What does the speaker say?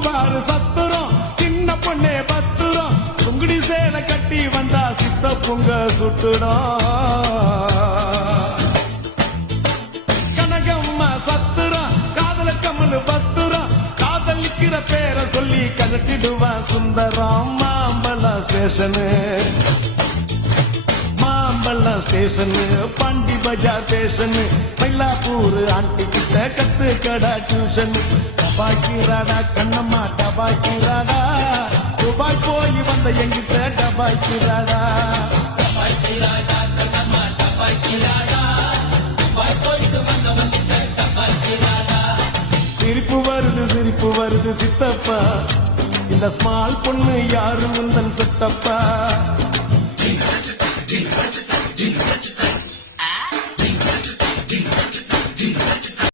பூவாறு சத்துரும் சின்ன பொண்ணே பத்துரும் சுங்குடி சேலை கட்டி வந்தா சித்த பொங்க சுட்டுடும் கனகம்மா சத்துரும் காதல கம்மனு பத்துரும் காதலிக்கிற பேரை சொல்லி கலட்டிடுவா சுந்தரம் மாம்பழம் ஸ்டேஷனு ஸ்டேஷன் பாண்டி பஜார் ஸ்டேஷன் மயிலாப்பூர் ஆண்டி கிட்ட கத்து கடா டியூஷன் டபாக்கிராடா கண்ணம்மா டபாக்கிராடா துபாய் போய் வந்த எங்கிட்ட டபாக்கிராடா சிரிப்பு வருது சித்தப்பா இந்த ஸ்மால் பொண்ணு யாரு உந்தன் சித்தப்பா